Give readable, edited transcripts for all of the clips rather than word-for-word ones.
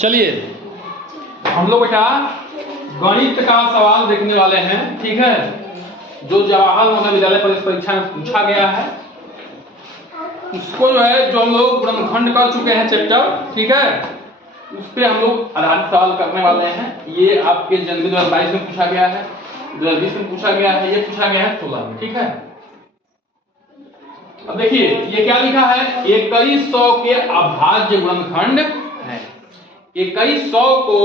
चलिए हम लोग बेटा गणित का सवाल देखने वाले हैं, ठीक है, जो जवाहर नवोदय विद्यालय परिषद परीक्षा में पूछा गया है उसको जो है जो हम लोग गुणनखंड कर चुके हैं चैप्टर, ठीक है, उस पे हम लोग आधारित सवाल करने वाले हैं। ये आपके जनवरी 2022 में पूछा गया है, 2020 में पूछा गया है, ये पूछा गया है 16 में, ठीक है। अब देखिए ये क्या लिखा है, 2100 के अभाज्य गुणनखंड है। 2100 को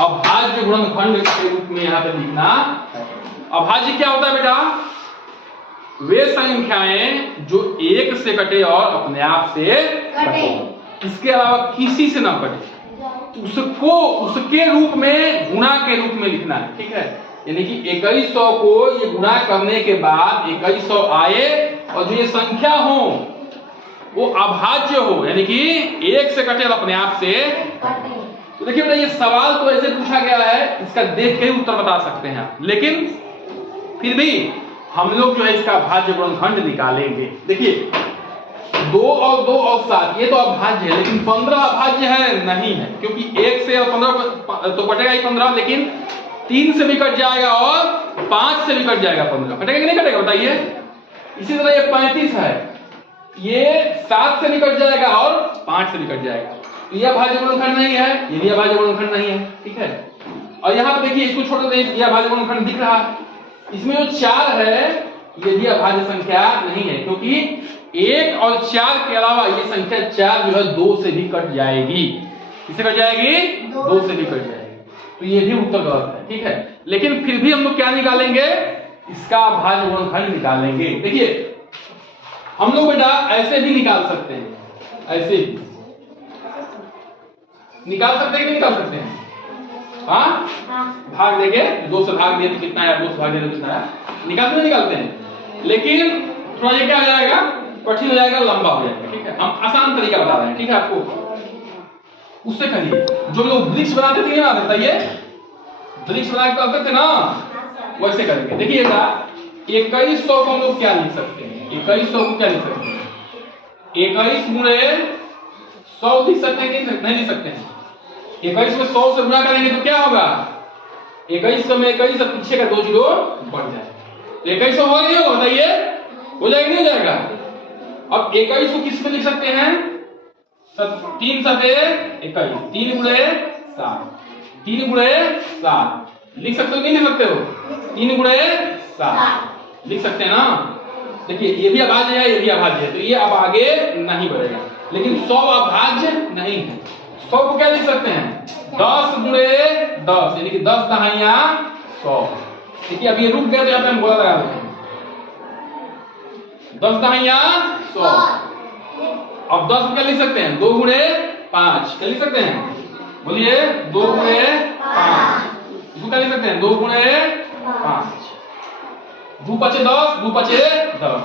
अभाज्य गुणनखंड के रूप में यहाँ पे लिखना है। अभाज्य क्या होता है बेटा? वे संख्याएं जो एक से कटे और अपने आप से कटे, इसके अलावा किसी से ना कटे, उसको उसके रूप में गुणा के रूप में लिखना है, ठीक है। यानी कि 2100 को ये गुणा करने के बाद 2100 आए और जो ये संख्या हो वो अभाज्य हो, यानी कि एक से कटे और अपने आप से कटे। तो देखिए बेटा ये सवाल तो ऐसे पूछा गया है, इसका देख के ही उत्तर बता सकते हैं, लेकिन फिर भी हम लोग जो है इसका अभाज्य गुणनखंड निकालेंगे। देखिए 2 और 2 और 7 ये तो अभाज्य है, लेकिन 15 अभाज्य है नहीं है, क्योंकि 1 से और 15 तो कटेगा ही 15, लेकिन 3 से भी कट जाएगा और 5 से भी कट जाएगा 15। कटेगा कि नहीं कटेगा बताइए? इसी तरह ये 35 है, ये 7 से भी कट जाएगा और 5 से भी कट जाएगा, तो यह अभाज्य गुणनखंड नहीं है, ये भी अभाज्य गुणनखंड नहीं है, ठीक है। और यहाँ पे देखिए इसको छोड़ दें, यह अभाज्य गुणनखंड दिख रहा है, इसमें जो 4 है ये भी अभाज्य संख्या नहीं है, क्योंकि 1 और 4 के अलावा ये संख्या 4 जो है 2 से भी कट जाएगी। किससे कट जाएगी? 2 से भी कट जाएगी, तो ये भी उत्तर गलत है, ठीक है। लेकिन फिर भी हम लोग क्या निकालेंगे? इसका अभाज्य गुणनखंड निकालेंगे। देखिए हम लोग बेटा ऐसे भी निकाल सकते हैं, ऐसे भी निकाल सकते हैं कि नहीं निकाल सकते हैं? हाँ, भाग देंगे, 2 से भाग दिए तो कितना है, 2 से भाग दिए तो कितना है, निकालते नहीं निकालते हैं। लेकिन थोड़ा ये क्या हो जाएगा, कठिन हो जाएगा, लंबा हो जाएगा, ठीक है। हम आसान तरीका बता रहे हैं, ठीक है आपको। उससे करिए जो लोग वृक्ष बनाते थे ना, बताइए वृक्ष बना के करते थे ना, वैसे करेंगे। देखिए 2100 को हम लोग क्या लिख सकते हैं? 2100 को क्या लिख सकते हैं? 21 गुणे 100 लिख सकते हैं कि नहीं लिख सकते हैं? 21 में 100 से गुणा करेंगे तो क्या होगा? 2100 में 21 से पीछे का 2 जीरो बढ़ जाएगा, तो 2100 होगा नहीं होगा बताइए? हो जाएगा नहीं हो जाएगा? अब 21 को किस में लिख सकते हैं? 3 7 21, 3 गुणे 7, 3 गुणे 7 लिख सकते हो नहीं लिख सकते हो? 3 गुणे 7 लिख सकते हैं ना। देखिए ये भी अभाज्य है, ये भी अभाज्य है, तो ये अब आगे नहीं बढ़ेगा। लेकिन 100 अभाज्य नहीं है। 100 को क्या लिख सकते हैं? 10 गुणे 10, यानी कि 10 दहाइयां 100। देखिए अब ये रुक गया तो यहाँ पे हम गोला लगा देते हैं, 10 दहाइयां 100। अब 10 को क्या लिख सकते हैं? 2 गुणे 5 क्या लिख सकते हैं? बोलिए 2 गुणे 5। इसको क्या लिख सकते हैं? 2 गुणे 5। 2 5 10, 2 5 10।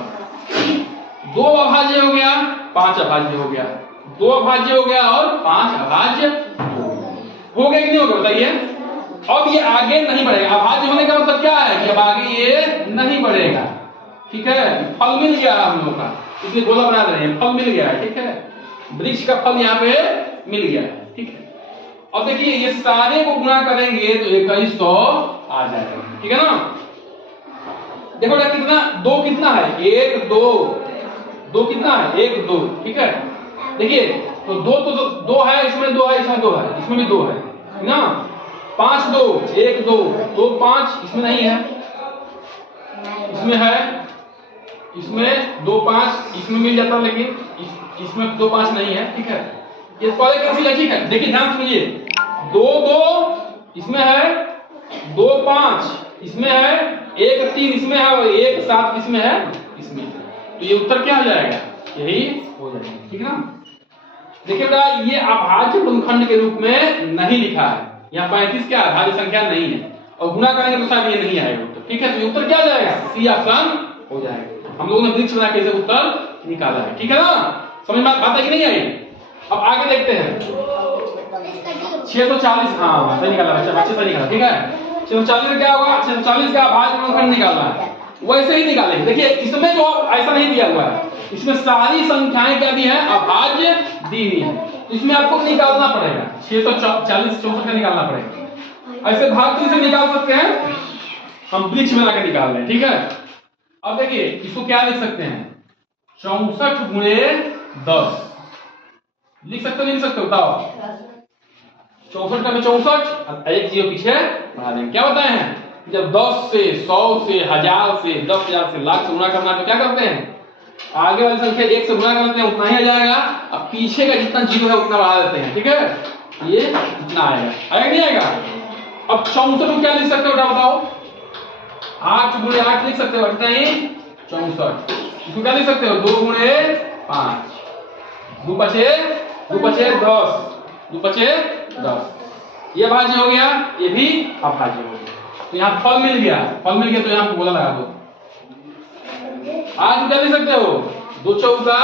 2 अभाज्य हो गया, 5 अभाज्य हो गया, 2 अभाज्य हो गया और 5 अभाज्य हो गया कि नहीं हो गया बताइए? अब ये आगे नहीं बढ़ेगा। अभाज्य होने का मतलब क्या है कि अब आगे ये नहीं बढ़ेगा, ठीक है। फल मिल गया हम लोगों का, इसलिए गोला बना रहे हैं, फल मिल गया है, ठीक है। वृक्ष का फल यहाँ पे मिल गया है, ठीक है। अब देखिए ये सारे को गुणा करेंगे तो 2100 आ जाएगा, ठीक है ना। देखो बेटा कितना 2 कितना है? 1 2 2 कितना है? 1 2, ठीक है। देखिए तो 2 है, इसमें 2 है, इसमें 2 है, इसमें भी 2 है ना। 5 2 1 2 2 5 इसमें नहीं है, इसमें है, इसमें 2 5 इसमें मिल जाता, लेकिन इसमें 2 5 नहीं है, ठीक है। ये पहले कैंसिल है, ठीक है। देखिए ध्यान सुनिए, 2 2 इसमें है, 2 5 इसमें है, 1 3 इसमें है और 1 7 इसमें है, इसमें। तो ये उत्तर क्या हो जाएगा? यही हो जाएगा, ठीक है ना। देखिए बेटा ये अभाज्य गुणनखंड के रूप में नहीं लिखा है, यहाँ 35 क्या अभाज्य संख्या नहीं है, और गुणा करेंगे तो शायद ये नहीं आएगा उत्तर, ठीक है। तो उत्तर क्या हो जाएगा? सी ऑप्शन हो जाएगा। हम लोगों ने वृक्ष बना के उत्तर निकाला है, ठीक है ना। समझ में बात है कि नहीं आई? अब आगे देखते हैं 640, हाँ सही निकाला बच्चे सही निकाला, ठीक है। 640 क्या होगा? 640 का अभाज्य गुणनखंड निकालना है, वैसे ही निकालेंगे। देखिए इसमें जो ऐसा नहीं दिया हुआ है, इसमें सारी संख्याएं क्या दी है? अभाज्य दी हुई है। इसमें आपको निकालना पड़ेगा 640 64 का निकालना पड़ेगा। ऐसे भाग से निकाल सकते हैं, हम वृक्ष में लाकर निकाल रहे हैं, ठीक है। अब देखिए इसको क्या लिख सकते हैं, 64 गुणे 10 लिख सकते हो नहीं लिख सकते, बताओ। 64 का में 64, एक जीरो पीछे बढ़ा देंगे। क्या बताए हैं, जब 10 से 100 से 1000 से 10,000 से लाख से गुणा करना है तो क्या करते हैं, आगे वाली संख्या 1 से गुणा करते हैं, उतना ही आ जाएगा। अब पीछे का जितना जीरो है उतना बढ़ा देते हैं, ठीक है। ये इतना आएगा, आएगा नहीं आएगा। अब 64 को क्या लिख सकते हो, बताओ। 8 गुणे 8 लिख सकते हो, कितना ही 64। इसको क्या लिख सकते हो, 2 गुणे 5, 2 पचे 10, 2 पचे 10। ये अभाज्य हो गया, ये भी अभाज्य हो गया। तो यहाँ फल मिल गया, तो यहाँ बोला लगा दो। आज क्या लिख सकते हो, 2 चौका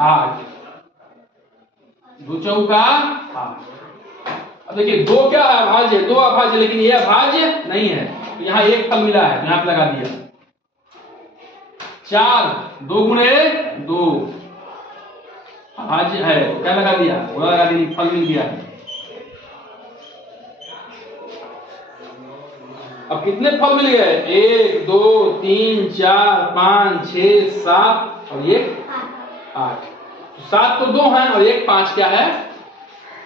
8, 2 चौका 8। अब देखिए 2 क्या है, अभाज्य, 2 अभाज्य, लेकिन ये अभाज्य नहीं है। तो यहाँ एक फल मिला है, यहाँ पे लगा दिया। 4 2 गुणे 2 अभाज्य है, क्या लगा दिया, बोला लगा दिया, फल मिल गया। अब कितने फल मिल गए, 1 2 3 4 5 6 7 और 1 8। 7 तो 2 है और 1 5 क्या है,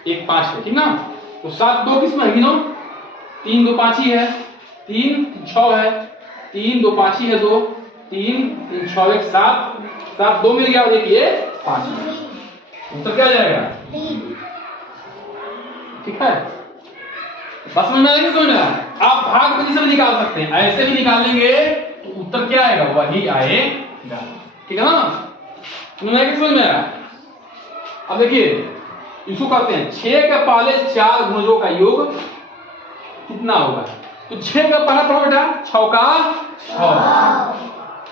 1 5 है, ठीक ना। तो 7 2 किसमें गिनो, 3 2 5 ही है, 3 6 है, 3 2 5 ही है, 2 3 3 6 1 7, 7 2 मिल गया और 1 ये 5 है। उत्तर क्या जाएगा, ठीक है। बस समझ में आएगा, समझ में आया। आप भाग विधि से भी निकाल सकते हैं, ऐसे भी निकालेंगे तो उत्तर क्या आएगा, वही आएगा, ठीक है ना। समझ में आया। अब देखिए इसको करते हैं, 6 के पहले 4 गुणजों का योग कितना होगा। तो 6 का पहला पढ़ो बेटा, 6 का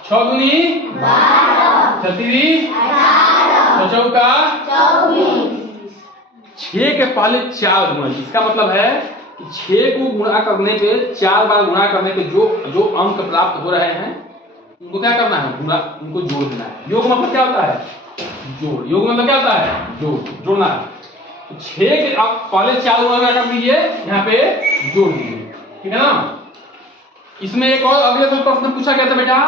6 दूनी 12, 6 चौका 6 के पहले 4 गुणा, इसका मतलब है कि 6 को गुणा करने पे 4 बार गुणा करने पे जो अंक प्राप्त हो रहे हैं उनको क्या करना है, गुणा, उनको जोड़ देना है। योग मतलब क्या होता है, जोड़। योग मतलब क्या होता है, जोड़ना है। तो 6 के आप पहले 4 गुणा कर दीजिए, यहाँ पे जोड़ दीजिए, ठीक है ना। इसमें एक और अगले प्रश्न पूछा गया था बेटा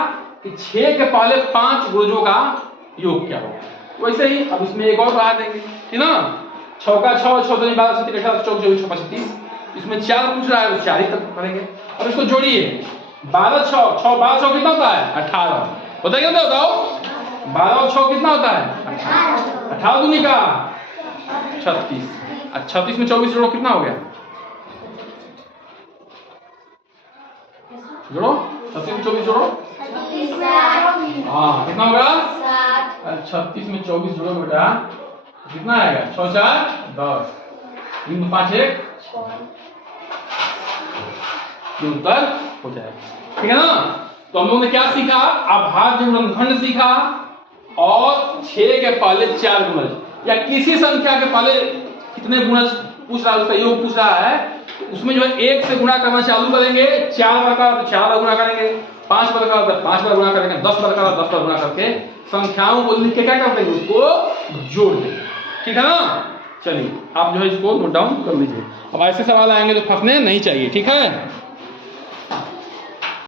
कि 6 के पहले 5 गुणजों का योग क्या होगा। वैसे ही अब इसमें एक और बढ़ा देंगे, ठीक ना। 6 का 6 6 2 12 7 18 24 24 35, इसमें 4 पूछ रहा है तो 4 ही तक करेंगे। अब इसको जोड़िए, 12 6 6 12 6 कितना होता है, 18 होता है, क्या बताओ। 12 और 6 कितना होता है, 18, 18 दूनी का 36, 36 में 24 जोड़ो, कितना हो गया, जोड़ो 36 में 24 जोड़ो, हाँ कितना होगा 36 में 24 जोड़ो बेटा, कितना आएगा, 6 4 10, 3 5 1, ये उत्तर हो जाएगा, ठीक है ना। तो हम लोगों ने क्या सीखा, अभाज्य गुणनखंड सीखा और 6 के पहले 4 गुणज या किसी संख्या के पहले कितने गुणज पूछ रहा है, उसका योग पूछ रहा है। उसमें जो है 1 से गुणा करना चालू करेंगे, 4 बार का तो 4 बार गुणा करेंगे, 5 बार का तो 5 बार गुणा करेंगे, 10 बार का 10 बार गुणा करके संख्याओं को लिख के क्या करते हैं, उसको जोड़ देंगे, ठीक है ना। चलिए आप जो है इसको नोट डाउन कर लीजिए। अब ऐसे सवाल आएंगे तो फंसने नहीं चाहिए, ठीक है।